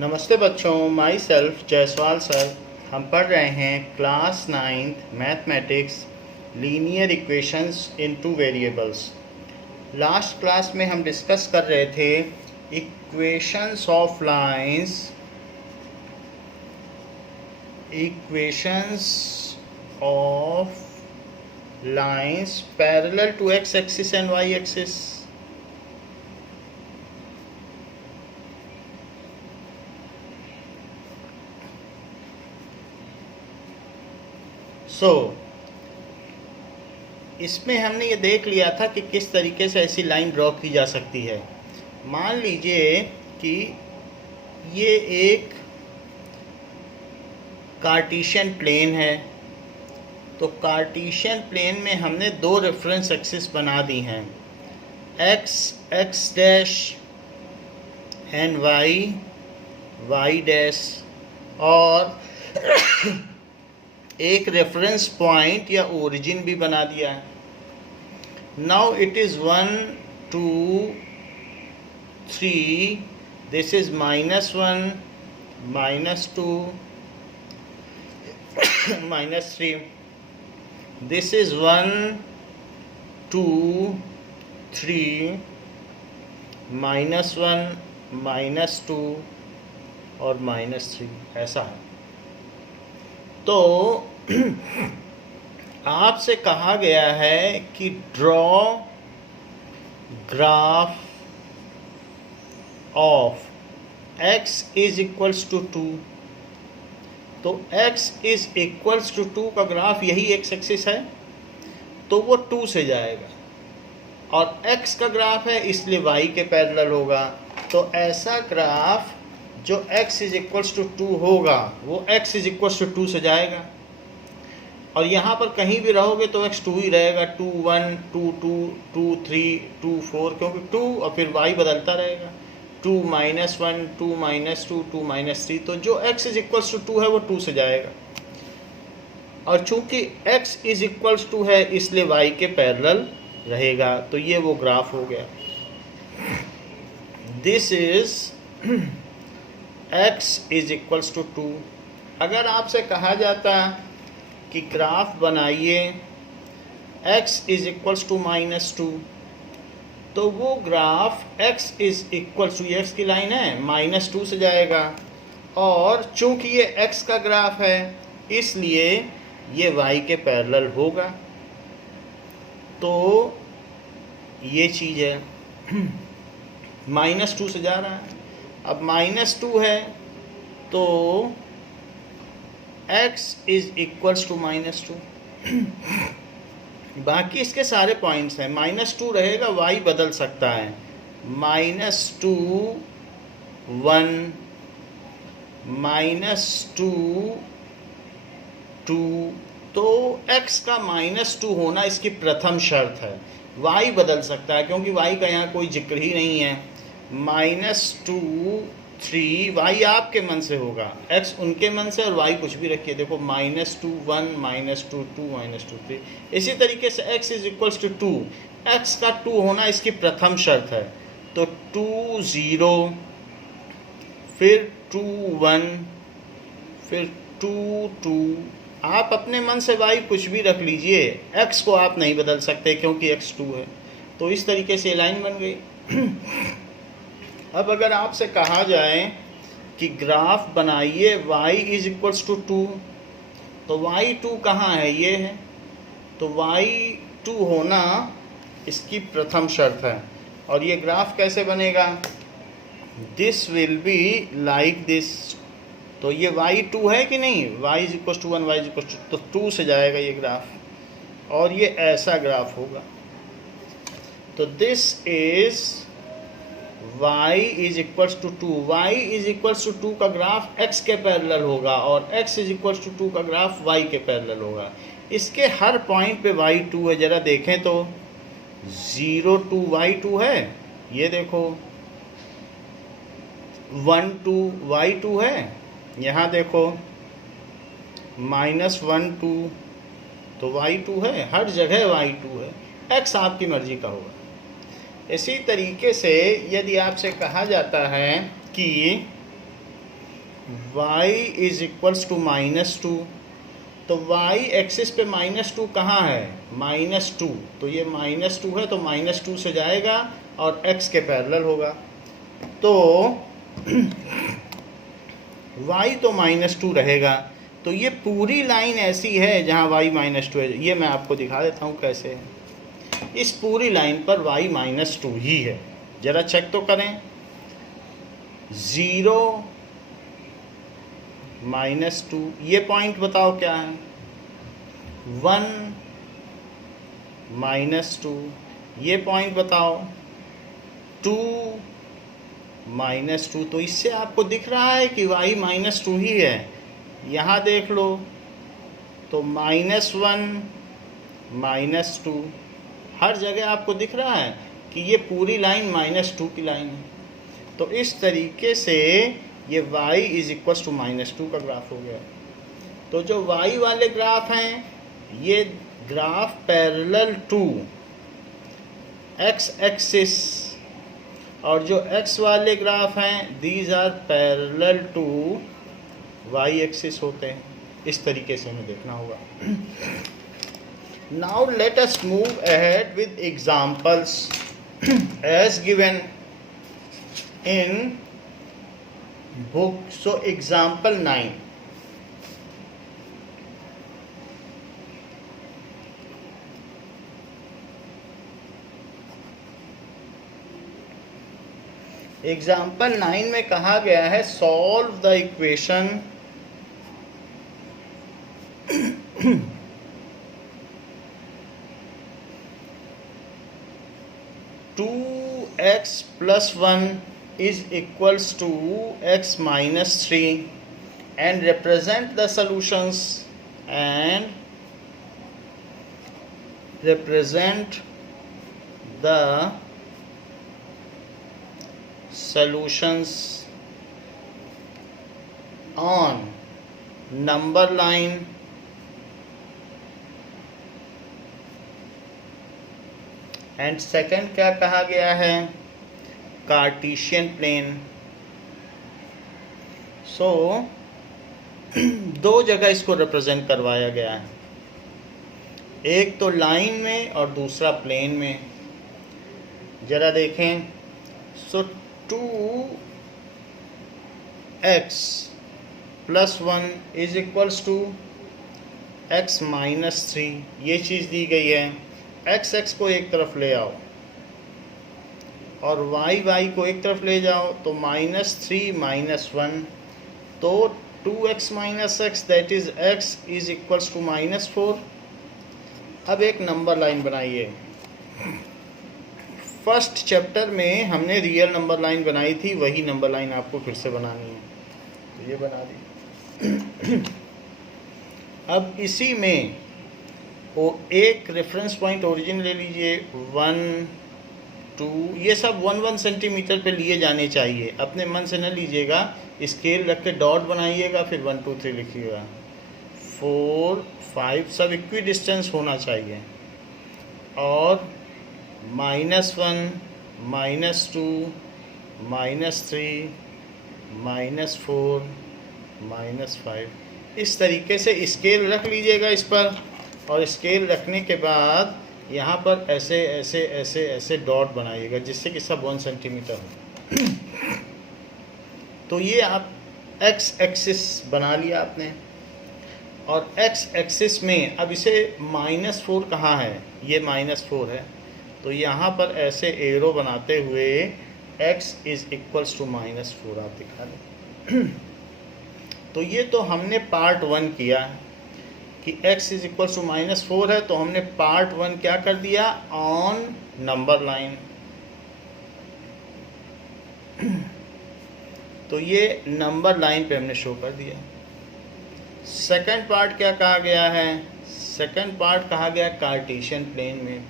नमस्ते बच्चों, my self Jaiswal sir. हम पढ़ रहे हैं class 9th mathematics linear equations in two variables. Last class में हम डिस्कस कर रहे थे equations of lines parallel to x axis and y axis. इसमें हमने ये देख लिया था कि किस तरीके से ऐसी लाइन ड्रॉ की जा सकती है। मान लीजिए कि ये एक कार्टेशियन प्लेन है, तो कार्टेशियन प्लेन में हमने दो रेफरेंस एक्सिस बना दी हैं, x dash and y dash, और एक रेफरेंस पॉइंट या ओरिजिन भी बना दिया है। Now it is 1 2 3, this is -1 -2 -3, this is 1 2 3 -1 -2 और -3, ऐसा है। तो आपसे कहा गया है कि draw graph of x is equals to 2। तो x इज इक्वल्स टू 2 का ग्राफ यही x एक्सिस है, तो वो 2 से जाएगा, और x का ग्राफ है इसलिए y के पैरेलल होगा। तो ऐसा ग्राफ जो x इज इक्वल्स टू 2 होगा वो x इज इक्वल्स टू 2 से जाएगा, और यहाँ पर कहीं भी रहोगे तो x 2 ही रहेगा, 2 1 2 2 2 3 2 4, क्योंकि 2 और फिर y बदलता रहेगा, 2 -1 2 -2 2 -3। तो जो x इज इक्वल्स टू 2 है वो 2 से जाएगा, और चूंकि x इज इक्वल्स टू है इसलिए y के पैरेलल रहेगा। तो ये वो ग्राफ हो गया। This is x is equals to 2। अगर आपसे कहा जाता कि ग्राफ बनाइए x इज इक्वल्स टू -2, तो वो graph x is equals to, ये x की लाइन है, -2 से जाएगा, और चूंकि ये x का ग्राफ है इसलिए ये y के पैरेलल होगा। तो ये चीज़ है, -2 से जा रहा है। अब -2 है तो x इज इक्वल्स टू -2। बाकी इसके सारे पॉइंट्स हैं, -2 रहेगा, y बदल सकता है, -2 1 -2 2। तो x का -2 होना इसकी प्रथम शर्त है। y बदल सकता है क्योंकि y का यहाँ कोई जिक्र ही नहीं है। -2 3, y आपके मन से होगा, x उनके मन से, और y कुछ भी रखिए। देखो -2 1 -2 2 -2 3। इसी तरीके से x is equals to 2, x का 2 होना इसकी प्रथम शर्त है। तो 2 0, फिर 2 1, फिर 2 2। आप अपने मन से y कुछ भी रख लीजिए, x को आप नहीं बदल सकते क्योंकि x 2 है। तो इस तरीके से लाइन बन गई। अब अगर आपसे कहा जाए कि ग्राफ बनाइए y इज इक्वल्स टू 2, तो y2 कहाँ है, ये है, तो y2 होना इसकी प्रथम शर्त है। और ये ग्राफ कैसे बनेगा, this will be like this. तो ये y2 है कि नहीं, y is equals to 1 y is equals to, तो 2 से जाएगा ये ग्राफ, और ये ऐसा ग्राफ होगा। तो this is y is equals to 2, y is equals to 2 का ग्राफ x के पैरेलल होगा, और x इज इक्वल्स टू 2 का ग्राफ y के पैरेलल होगा। इसके हर पॉइंट पे y2 है, जरा देखें तो 0 2 y2 है, ये देखो 1 2 y2 है, यहाँ देखो -1 2, तो y2 है, हर जगह y2 है, x आपकी मर्जी का होगा। इसी तरीके से यदि आपसे कहा जाता है कि y इज इक्वल्स टू -2। तो y एक्सिस पे -2 कहाँ है? -2। तो ये -2 है तो -2 से जाएगा और x के पैरेलल होगा। तो y तो -2 रहेगा। तो ये पूरी लाइन ऐसी है जहाँ y -2 है। ये मैं आपको दिखा देता हूँ कैसे है। इस पूरी लाइन पर y -2 ही है। ज़रा चेक तो करें। 0 -2, ये पॉइंट बताओ क्या है? 1 -2, ये पॉइंट बताओ। 2 -2। तो इससे आपको दिख रहा है कि y -2 ही है। यहाँ देख लो तो -1 -2, हर जगह आपको दिख रहा है कि ये पूरी लाइन -2 की लाइन है। तो इस तरीके से ये y इज इक्वल्स टू -2 का ग्राफ हो गया। तो जो y वाले ग्राफ हैं ये graph parallel to x axis, और जो x वाले ग्राफ हैं these are parallel to y axis होते हैं। इस तरीके से हमें देखना होगा। Now let us move ahead with examples as given in book. So example 9. Example 9 में कहा गया है solve the equation 2x plus 1 is equals to x minus 3 and represent the solutions on number line and second क्या कहा गया है? Cartesian plane. सो दो जगह इसको रिप्रेजेंट करवाया गया है, एक तो लाइन में और दूसरा प्लेन में। जरा देखें। So 2x plus 1 is equals to x minus 3, ये चीज़ दी गई है। x को एक तरफ ले आओ और y को एक तरफ ले जाओ तो -3 -1, तो 2x minus x that is x is equals to -4। अब एक नंबर लाइन बनाइए। फर्स्ट चैप्टर में हमने रियल नंबर लाइन बनाई थी, वही नंबर लाइन आपको फिर से बनानी है, तो ये बना दी। अब इसी में वो एक रेफरेंस पॉइंट ओरिजिन ले लीजिए। 1 2, ये सब 1 सेंटीमीटर पे लिए जाने चाहिए, अपने मन से न लीजिएगा। स्केल रख के डॉट बनाइएगा, फिर 1 2 3 लिखिएगा। 4 5 सब इक्वी डिस्टेंस होना चाहिए। और -1 -2 -3 -4 -5, इस तरीके से स्केल रख लीजिएगा इस पर। और स्केल रखने के बाद यहाँ पर ऐसे ऐसे ऐसे ऐसे डॉट बनाइएगा जिससे कि सब 1 सेंटीमीटर हो। तो ये आप x एक्सिस बना लिया आपने। और x एक्सिस में अब इसे -4 कहाँ है? ये -4 है, तो यहाँ पर ऐसे एरो बनाते हुए x इज इक्वल्स टू -4 आप दिखा दें। तो ये तो हमने पार्ट 1 किया है कि x इज इक्वल्स टू -4 है, तो हमने पार्ट 1 क्या कर दिया? On number line. तो ये नंबर लाइन पे हमने शो कर दिया। सेकंड पार्ट क्या कहा गया है? सेकंड पार्ट कहा गया कार्टेशियन प्लेन में।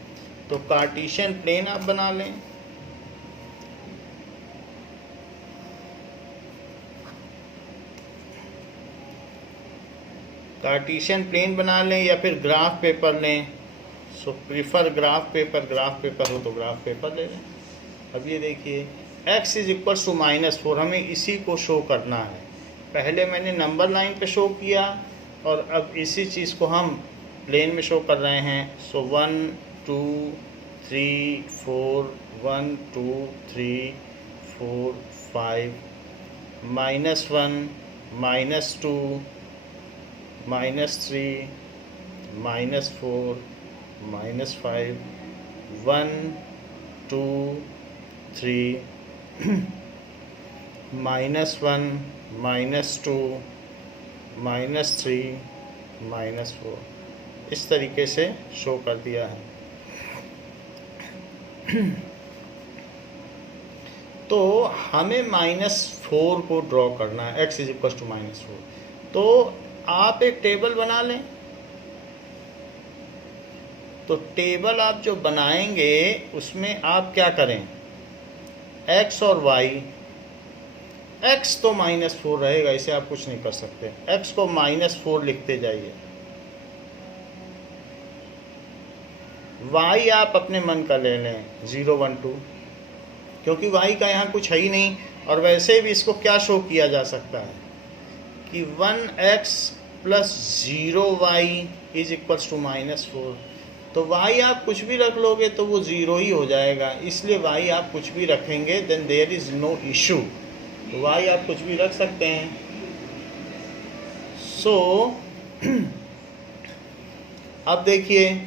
तो कार्टेशियन प्लेन आप बना लें। कार्टेशियन प्लेन बना लें या फिर ग्राफ पेपर लें। सो प्रीफर ग्राफ पेपर हो तो ग्राफ पेपर ले लें। अब ये देखिए x इज इक्वल्स टू -4, हमें इसी को शो करना है पहले मैंने नंबर लाइन पे शो किया और अब इसी चीज़ को हम प्लेन में शो कर रहे हैं। सो 1 2 3 4 1 2 3 4 5 -1 -2 -3 -4 -5 1 2 3 -1 -2 -3 -4 इस तरीके से शो कर दिया है। तो हमें -4 को ड्रॉ करना है, x = -4। तो आप एक टेबल बना लें। तो टेबल आप जो बनाएंगे उसमें आप क्या करें, x और y, x तो -4 रहेगा, इसे आप कुछ नहीं कर सकते, x को -4 लिखते जाइए। y आप अपने मन का ले लें 0 1 2, क्योंकि y का यहाँ कुछ है ही नहीं। और वैसे भी इसको क्या शो किया जा सकता है कि 1x + 0y = -4। तो y आप कुछ भी रख लोगे तो वो 0 ही हो जाएगा, इसलिए y आप कुछ भी रखेंगे then there is no issue. तो y आप कुछ भी रख सकते हैं। सो अब देखिए,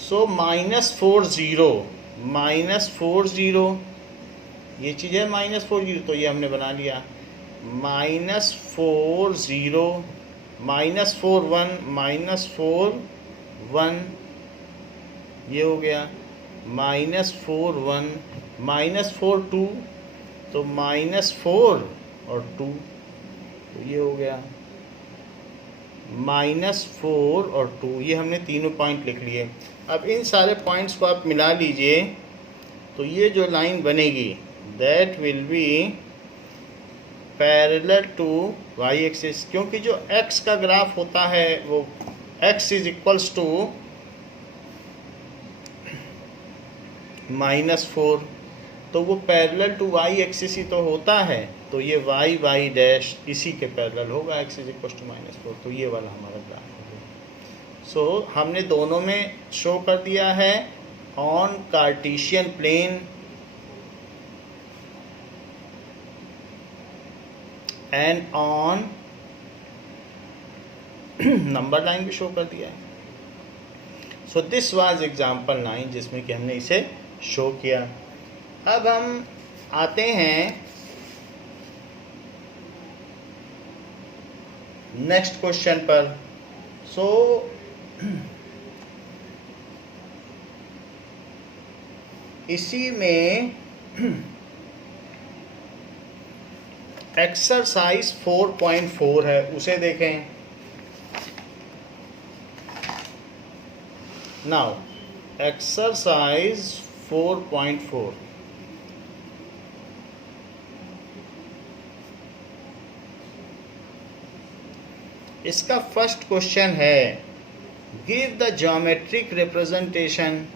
सो -40 ये चीज़ है -40, तो ये हमने बना लिया। -40 -41 -41 ये हो गया। -41 -42 तो -4 और 2 तो ये हो गया। -4 और 2 ये हमने तीनों पॉइंट लिख लिए। अब इन सारे पॉइंट्स को आप मिला लीजिए तो ये जो लाइन बनेगी that will be parallel to y axis, क्योंकि जो x का ग्राफ होता है वो x = -4, तो वो पैरेलल टू y एक्सिस ही तो होता है। तो ये y डैश इसी के पैरेलल होगा, x = -4। तो ये वाला हमारा ग्राफ हो गया। सो हमने दोनों में शो कर दिया है on Cartesian plane and on number line भी शो कर दिया है। सो दिस वाज एग्जाम्पल 9 जिसमें कि हमने इसे शो किया। अब हम आते हैं नेक्स्ट क्वेश्चन पर। सो इसी में एक्सरसाइज 4.4 है, उसे देखें। नाउ एक्सरसाइज 4.4, इसका फर्स्ट क्वेश्चन है give the geometric representation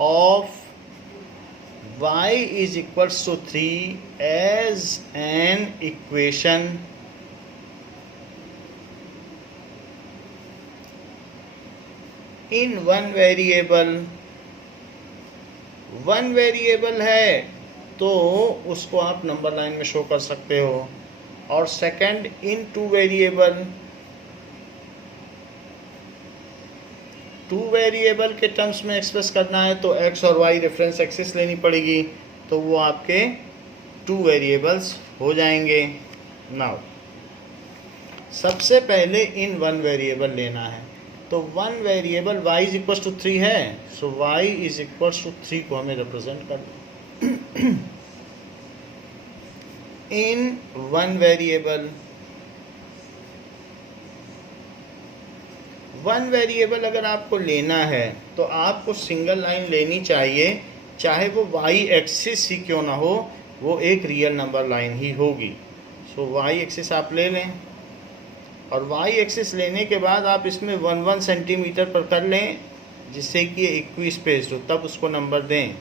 of y = 3 as an equation in one variable है तो उसको आप नंबर लाइन में शो कर सकते हो। और सेकंड इन 2 वेरिएबल के टर्म्स में एक्सप्रेस करना है तो x और y रेफरेंस एक्सिस लेनी पड़ेगी, तो वो आपके 2 वेरिएबल्स हो जाएंगे। नाउ सबसे पहले इन 1 वेरिएबल लेना है, तो 1 वेरिएबल y = 3 है, सो y = 3 को हमें रिप्रेजेंट करना इन 1 वेरिएबल। 1 वेरिएबल अगर आपको लेना है तो आपको सिंगल लाइन लेनी चाहिए, चाहे वो y एक्सिस ही क्यों ना हो, वो एक रियल नंबर लाइन ही होगी। सो y एक्सिस आप ले लें, और वाई एक्सिस लेने के बाद आप इसमें 1 सेंटीमीटर पर कर लें जिससे कि ये इक्वी स्पेस हो, तब उसको नंबर दें।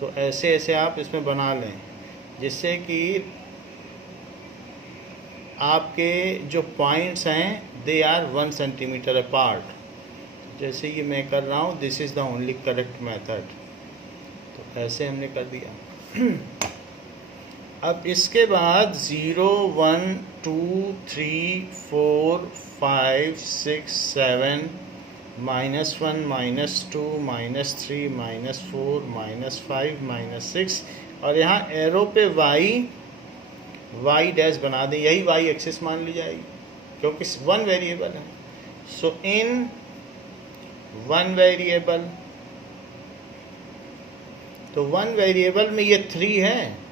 तो ऐसे ऐसे आप इसमें बना लें जिससे कि आपके जो पॉइंट्स हैं दे आर 1 सेंटीमीटर अपार्ट। जैसे ये मैं कर रहा हूँ, this is the only correct method. तो ऐसे हमने कर दिया। अब इसके बाद 0 1 2 3 4 5 6 7 -1 -2 -3 -4 -5 -6 और यहाँ एरो पे वाई डैश बना दें, यही वाई एक्सिस मान ली जाएगी क्योंकि 1 वेरिएबल है। सो इन 1 वेरिएबल, तो 1 वेरिएबल में ये 3 है,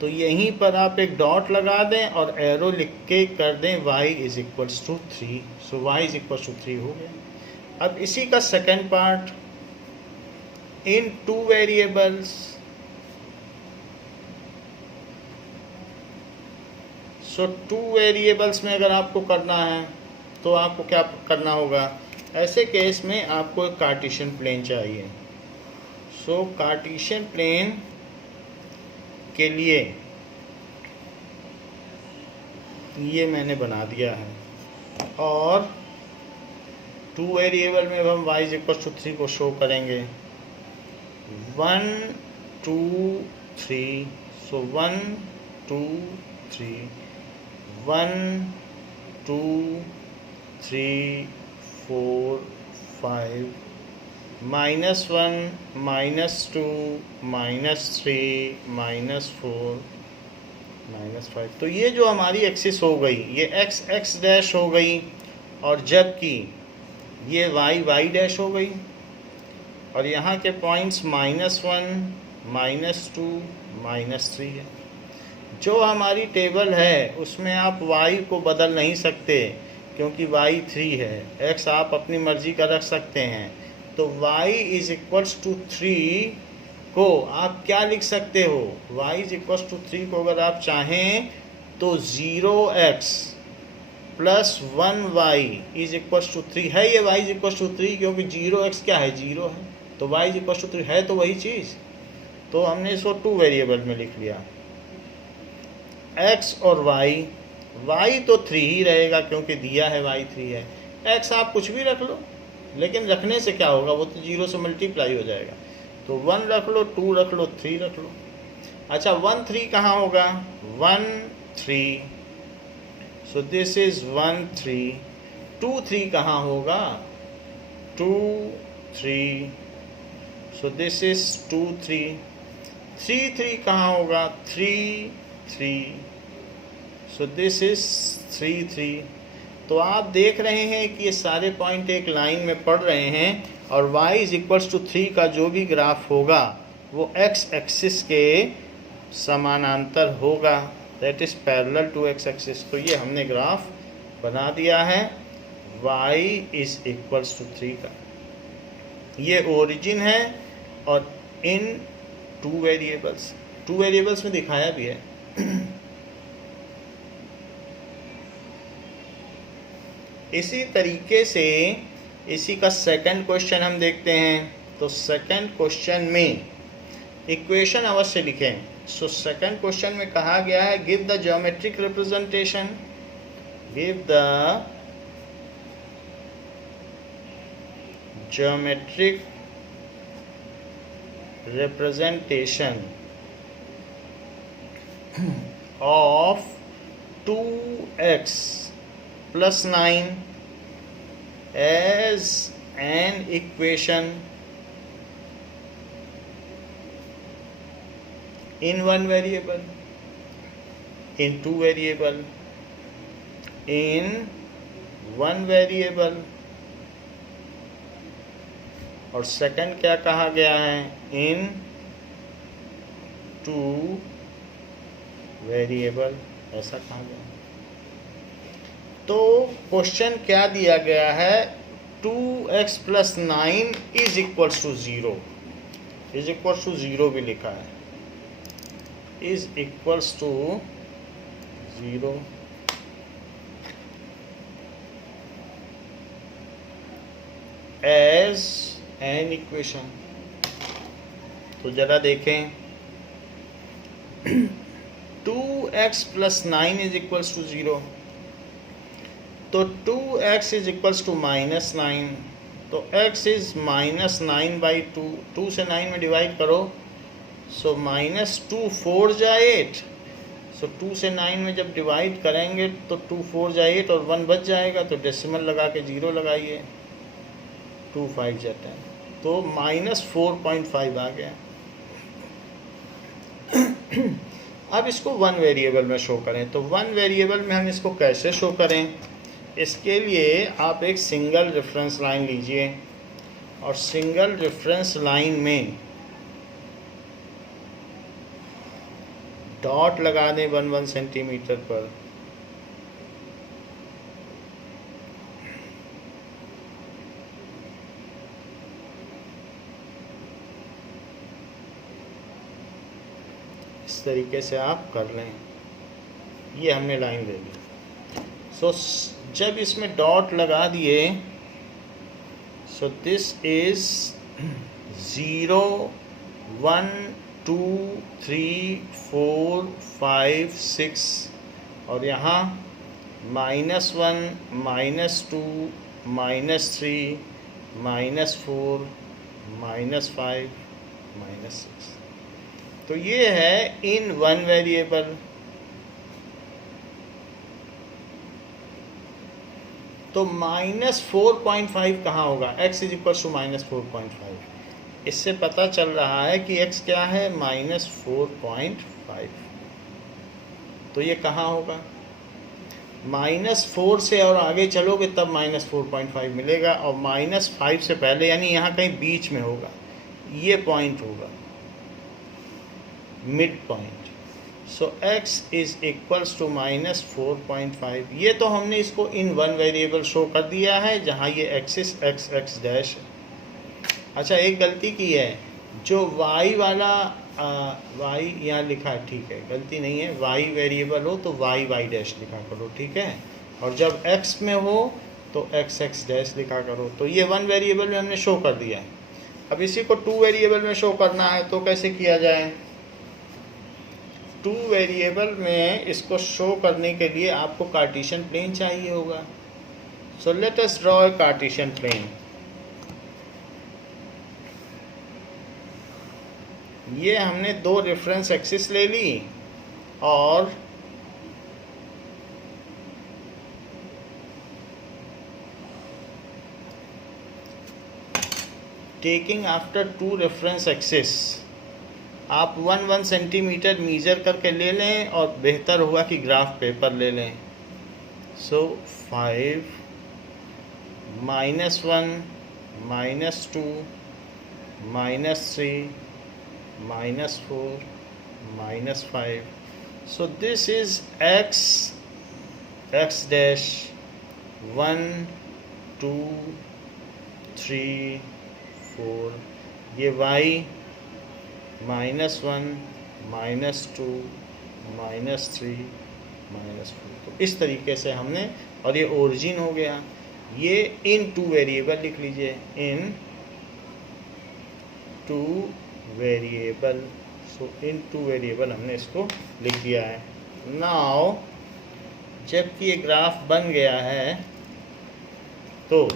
तो यहीं पर आप एक डॉट लगा दें और एरो लिख के कर दें y is equals to 3। So y is equals to 3 हो गया। अब इसी का second part, in 2 variables, so 2 variables में अगर आपको करना है तो आपको क्या करना होगा, ऐसे केस में आपको एक कार्टेशियन प्लेन चाहिए। सो कार्टेशियन प्लेन के लिए ये मैंने बना दिया है और 2 वेरिएबल में हम y इज इक्वल टू 3 को शो करेंगे। 1 2 3, सो 1 2 3 1 2 3 4 5 -1 -2 -3 -4 -5। तो ये जो हमारी एक्सिस हो गई ये x डैश हो गई और जबकि ये y डैश हो गई और यहाँ के पॉइंट्स -1 -2 -3 है। जो हमारी टेबल है उसमें आप y को बदल नहीं सकते क्योंकि y 3 है, x आप अपनी मर्जी का रख सकते हैं। तो y इज इक्वल्स टू 3 को आप क्या लिख सकते हो, y इज इक्वल्स टू 3 को अगर आप चाहें तो 0x plus 1y is equals to 3 है। ये y इज इक्वल्स टू 3 क्योंकि 0x क्या है, 0 है, तो y इज इक्वल्स टू 3 है तो वही चीज़। तो हमने इसको 2 वेरिएबल में लिख लिया, x और y तो 3 ही रहेगा क्योंकि दिया है y 3 है। x आप कुछ भी रख लो, लेकिन रखने से क्या होगा, वो तो 0 से मल्टीप्लाई हो जाएगा। तो 1 रख लो, 2 रख लो, 3 रख लो। अच्छा 1 3 कहाँ होगा, 1 3, सो दिस इज 1 3। 2 3 कहाँ होगा, 2 3, सो दिस इज 2 3। 3 3 कहाँ होगा, 3 3, सो दिस इज 3 3। तो आप देख रहे हैं कि ये सारे पॉइंट एक लाइन में पड़ रहे हैं और y इज इक्वल्स टू 3 का जो भी ग्राफ होगा वो x एक्सिस के समानांतर होगा, that is parallel to x axis. तो ये हमने ग्राफ बना दिया है y इज इक्वल्स टू 3 का। ये ओरिजिन है और इन 2 वेरिएबल्स में दिखाया भी है। इसी तरीके से इसी का सेकंड क्वेश्चन हम देखते हैं। तो सेकंड क्वेश्चन में इक्वेशन अवश्य लिखें। सो सेकंड क्वेश्चन में कहा गया है give the geometric representation, give the geometric representation of 2x plus 9 as an equation in 1 variable, in 2 variable, in 1 variable और सेकंड क्या कहा गया है, in 2 वेरिएबल, ऐसा कहा गया। तो क्वेश्चन क्या दिया गया है, 2x plus 9 is equals to 0, is equals to 0 भी लिखा है, is equals to 0। As an equation. तो जरा देखें, 2x plus 9 is equals to 0, तो 2x is equals to minus 9, तो x इज माइनस 9/2, 2 से 9 में डिवाइड करो, सो -2 4 जा 8, सो 2 से 9 में जब डिवाइड करेंगे तो 2 4 जा 8 और 1 बच जाएगा, तो डेसिमल लगा के 0 लगाइए, 2 5 जा 10, तो -4.5 आ गया। अब इसको वन वेरिएबल में शो करें, तो वन वेरिएबल में हम इसको कैसे शो करें? इसके लिए आप एक सिंगल रेफरेंस लाइन लीजिए और सिंगल रेफरेंस लाइन में डॉट लगा दें 1 सेंटीमीटर पर। इस तरीके से आप कर लें, ये हमने लाइन ले ली। सो जब इसमें डॉट लगा दिए, सो दिस इज 0 1 2 3 4 5 6 और यहाँ -1 -2 -3 -4 -5 -6। तो ये है इन वन वेरिएबल। तो -4.5 कहाँ होगा? x is equal to -4.5। इससे पता चल रहा है कि x क्या है? -4.5। तो ये कहाँ होगा? -4 से और आगे चलोगे तब -4.5 मिलेगा, और -5 से पहले यानी यहाँ कहीं बीच में होगा, ये पॉइंट होगा mid point. So x is equals to -4.5। ये तो हमने इसको इन वन वेरिएबल शो कर दिया है, जहाँ ये एक्सिस x डैश है। अच्छा, एक गलती की है, जो y वाला y यहाँ लिखा है, ठीक है, गलती नहीं है। y वेरिएबल हो तो y डैश लिखा करो, ठीक है, और जब x में हो तो x डैश लिखा करो। तो ये वन वेरिएबल में हमने शो कर दिया है। अब इसी को टू वेरिएबल में शो करना है, तो कैसे किया जाए? टू वेरिएबल में इसको शो करने के लिए आपको कार्टेशियन प्लेन चाहिए होगा। So let us draw a Cartesian plane. ये हमने दो रेफरेंस एक्सिस ले ली और taking after two reference axis आप 1 सेंटीमीटर मीजर करके ले लें, और बेहतर होगा कि ग्राफ पेपर ले लें। सो 5 -1 -2 -3 -4 -5। So this is x dash 1 2 3 4, ये y -1 -2 -3 -4। तो इस तरीके से हमने, और ये ओरिजिन हो गया। ये इन टू वेरिएबल लिख लीजिए, इन टू वेरिएबल। सो इन टू वेरिएबल हमने इसको लिख दिया है। नाउ जबकि ये ग्राफ बन गया है, तो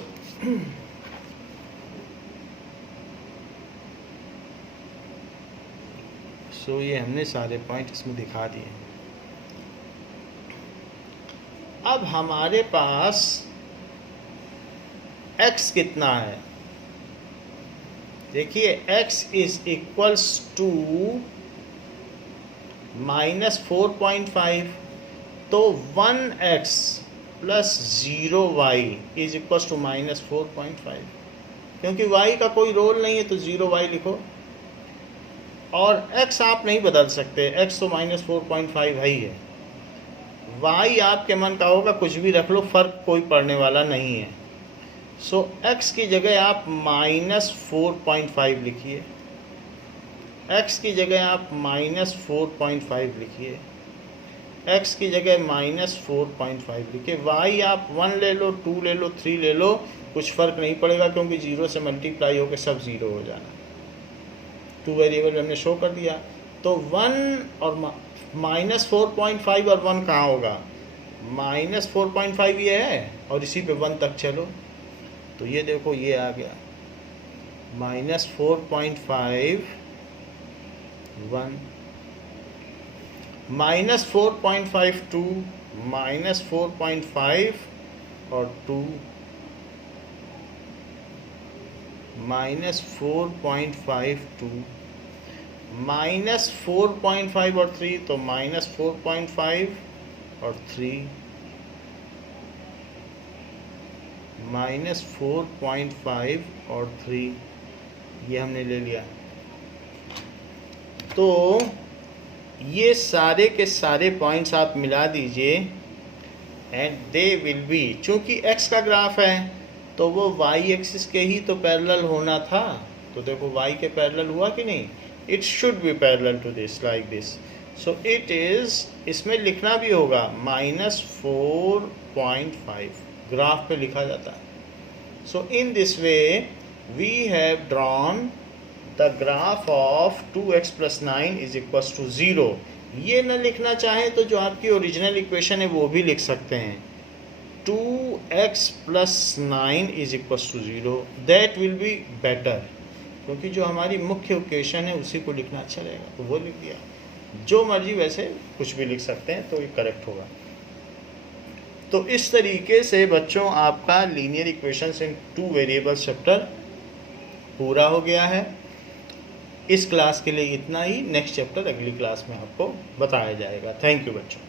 सो ये हमने सारे पॉइंट इसमें दिखा दिए। अब हमारे पास x कितना है? देखिए, x इज इक्वल्स टू -4.5, तो 1x plus 0y is equals to -4.5। क्योंकि y का कोई रोल नहीं है तो 0y लिखो, और x आप नहीं बदल सकते, x तो -4.5 है ही है। y आपके मन का होगा, कुछ भी रख लो, फ़र्क कोई पड़ने वाला नहीं है। सो x की जगह आप -4.5 लिखिए, x की जगह आप -4.5 लिखिए, x की जगह -4.5 लिखे। y आप 1 ले लो, 2 ले लो, 3 ले लो, कुछ फ़र्क नहीं पड़ेगा क्योंकि 0 से मल्टीप्लाई होकर सब 0 हो जाना। 2 वेरिएबल हमने शो कर दिया। तो 1 और -4.5 और 1 कहाँ होगा? -4.5 ये है और इसी पे 1 तक चलो, तो ये देखो ये आ गया -4.5 1, -4.5 2, -4.5 और 2, -4.5 2, -4.5 और 3, तो -4.5 और 3, -4.5 और 3, ये हमने ले लिया। तो ये सारे के सारे पॉइंट्स आप मिला दीजिए एंड दे विल बी, चूँकि x का ग्राफ है तो वो y एक्सिस के ही तो पैरेलल होना था। तो देखो y के पैरेलल हुआ कि नहीं? It should be parallel to this like this. So it is, इसमें लिखना भी होगा -4.5, ग्राफ पे लिखा जाता है। So in this way we have drawn the graph of 2x + 9 = 0। ये न लिखना चाहें तो जो आपकी ओरिजिनल इक्वेशन है वो भी लिख सकते हैं, 2x + 9 = 0। That will be better, क्योंकि जो हमारी मुख्य इक्वेशन है उसी को लिखना अच्छा रहेगा, तो वो लिख दिया। जो मर्जी वैसे कुछ भी लिख सकते हैं तो ये करेक्ट होगा। तो इस तरीके से बच्चों आपका लीनियर इक्वेशंस इन 2 वेरिएबल्स चैप्टर पूरा हो गया है। इस क्लास के लिए इतना ही। नेक्स्ट चैप्टर अगली क्लास में आपको बताया जाएगा। थैंक यू बच्चों।